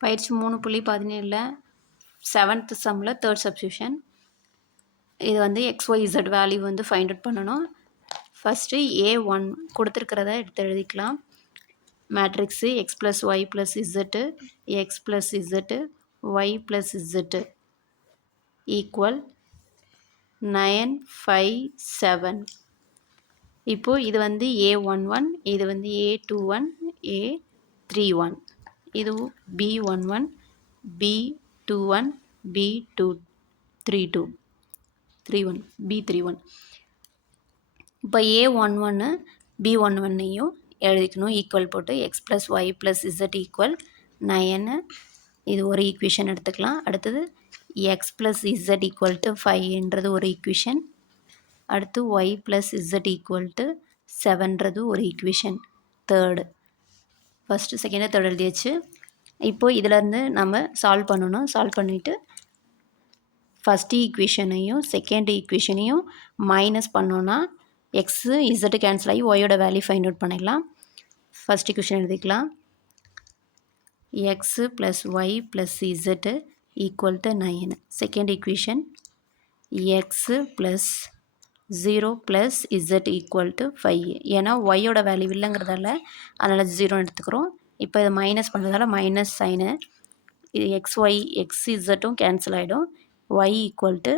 பயிற்சி மூணு புள்ளி பதினேழில் செவன்த் சம்மில் தேர்ட் சப்ஸ்டியூஷன் இது வந்து எக்ஸ் ஒய் இசட் வேல்யூ வந்து ஃபைண்ட் அவுட் பண்ணணும். ஃபஸ்ட்டு ஏ ஒன் கொடுத்துருக்கிறத எடுத்து எழுதிக்கலாம். Matrix X plus Y plus Z X plus Z Y plus Z equal nine five seven இப்போது இது வந்து ஏ ஒன் ஒன் இது வந்து A two one A three one ಇದು B one one B two one B two three two three one B three one இப்போ A one ஒன்று B one ஒன்னையும் எழுதிக்கணும் ஈக்குவல் போட்டு X plus Y plus Z equal nine இது ஒரு equation எடுத்துக்கலாம் அடுத்தது X plus Z equal to ஃபைவ்ன்றது ஒரு ஈக்குவேஷன் அடுத்து Y plus Z equal to செவன்றது ஒரு equation third first second third எழுதியாச்சு. இப்போது இதிலேருந்து நம்ம சால்வ் பண்ணணும். சால்வ் பண்ணிவிட்டு ஃபஸ்ட்டு ஈக்குவேஷனையும் செகண்ட் ஈக்குவேஷனையும் மைனஸ் பண்ணோன்னா எக்ஸு இசட்டு கேன்சல் ஆகி ஒயோட வேல்யூ ஃபைண்ட் அவுட் பண்ணிடலாம். ஃபஸ்ட் ஈக்குவேஷன் எழுதிக்கலாம். X plus Y plus Z equal to nine second equation X plus zero plus Z equal to five ஏன்னா ஒய்யோட வேல்யூ இல்லைங்கிறதால அதனால் ஜீரோன்னு எடுத்துக்கிறோம். இப்போ இதை மைனஸ் பண்ணுறதால மைனஸ் சைனு இது எக்ஸ் ஒய் எக்ஸ் இசட்டும் கேன்சல் ஆகிடும் Y equal to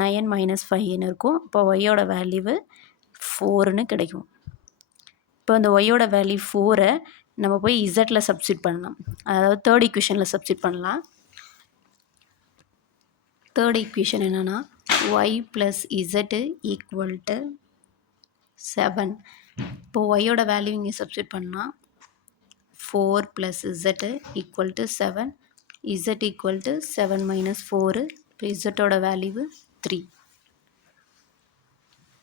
nine minus ஃபைவ்னு இருக்கும். இப்போ ஒய்யோட வேல்யூவு ஃபோர்னு கிடைக்கும். இப்போ இந்த ஒய்யோட வேல்யூ ஃபோரை நம்ம போய் இசட்டில் சப்ஸ்டியூட் பண்ணலாம். அதாவது தேர்ட் ஈக்குவேஷனில் சப்ஸ்டியூட் பண்ணலாம். தேர்ட் ஈக்குவேஷன் என்னென்னா y plus z equal to seven இப்போ ஒய்யோட வேல்யூ இங்கே சப்ஸ்டியூட் பண்ணலாம் four plus z equal to seven z equal to seven minus four இப்போ இசட்டோட வேல்யூ த்ரீ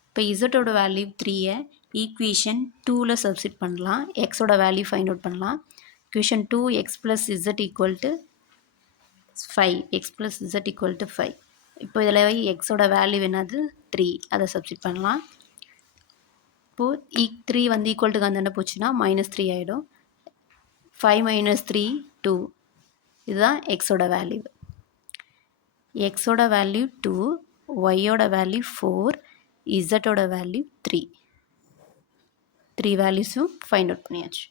இப்போ இசட்டோட வேல்யூ த்ரீயை ஈக்குவேஷன் டூவில் சப்ஸ்டியூட் பண்ணலாம். எக்ஸோட வேல்யூ ஃபைண்ட் அவுட் பண்ணலாம். Equation two X plus Z equal to five X plus Z equal to five இப்போ இதில் எக்ஸோட வேல்யூ என்னது? த்ரீ அதை சப்ஸ்டிட் பண்ணலாம். இப்போது ஈ த்ரீ வந்து ஈக்குவல் டு கந்தாண்ட போச்சுன்னா மைனஸ் த்ரீ ஆகிடும் ஃபைவ் மைனஸ் த்ரீ டூ இதுதான் எக்ஸோட வேல்யூ எக்ஸோட வேல்யூ டூ ஒய்யோட வேல்யூ ஃபோர் இசட்டோட வேல்யூ த்ரீ த்ரீ வேல்யூஸும் ஃபைண்ட் அவுட் பண்ணியாச்சு.